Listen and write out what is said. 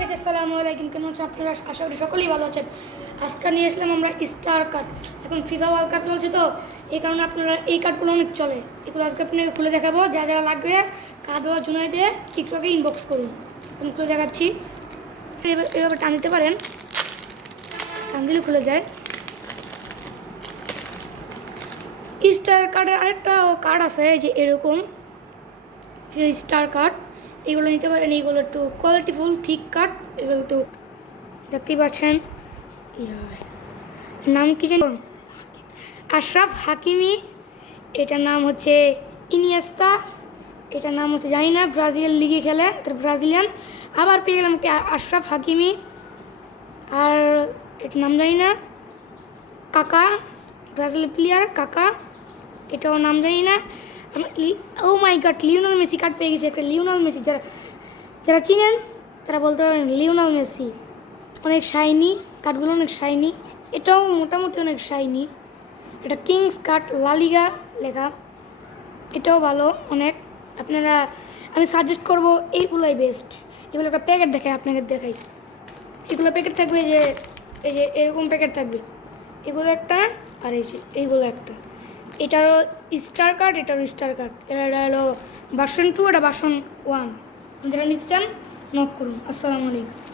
Guys আসসালামু আলাইকুম, কেমন আছেন আপনারা? আশা করি সকলেই ভালো আছেন। আজকে নিয়ে আসলাম আমরা স্টার কার্ড। এখন ফিফা ওয়ার্ল্ড কাপ চলছে, তো এই কারণে আপনারা এই কার্ডগুলো অনেক চলে। এগুলো আজকে আপনাকে খুলে দেখাবো। যা যারা লাগবে কার্ড দেওয়া জুনাইদে টিকটকে ইনবক্স করুন। আমি খুলে দেখাচ্ছি। এভাবে টান দিতে পারেন, টান দিলে খুলে যায়। স্টার কার্ডের আরেকটা কার্ড আছে, এই যে এরকম স্টার কার্ড, এগুলো নিতে পারেন। এইগুলো একটু কোয়ালিটিফুল থিক কাট, এগুলো তো দেখতেই পাচ্ছেন। নাম কি জানো? আশরাফ হাকিমি। এটার নাম হচ্ছে ইনিয়েস্তা। এটার নাম হচ্ছে জানি না, ব্রাজিল লিগে খেলে, ব্রাজিলিয়ান। আবার পেয়ে গেলাম আশরাফ হাকিমি। আর এটার নাম জানি না, কাকা, ব্রাজিল প্লেয়ার কাকা, এটাও নাম জানি না। ও মাই গড, লিওনেল মেসি কার্ড পেয়ে গেছে একটা। লিওনেল মেসি, যারা যারা চিনেন তারা বলতে পারেন লিওনেল মেসি। অনেক শাইনি কার্ডগুলো, অনেক শাইনি। এটাও মোটামুটি অনেক শাইনি। এটা কিংস কার্ড, লালিগা লেখা। এটাও ভালো অনেক। আপনারা, আমি সাজেস্ট করব এইগুলোই বেস্ট। এগুলো একটা প্যাকেট দেখাই, আপনাকে দেখাই। এগুলো প্যাকেট থাকবে, এই যে এরকম প্যাকেট থাকবে। এগুলো একটা, আর এই যে এইগুলো একটা। এটারও স্টার কার্ড, এটারও স্টার কার্ড। এটা হলো ভার্সন 2, এটা ভার্সন 1। যারা নিতে চান নক করুন। আসসালামু আলাইকুম।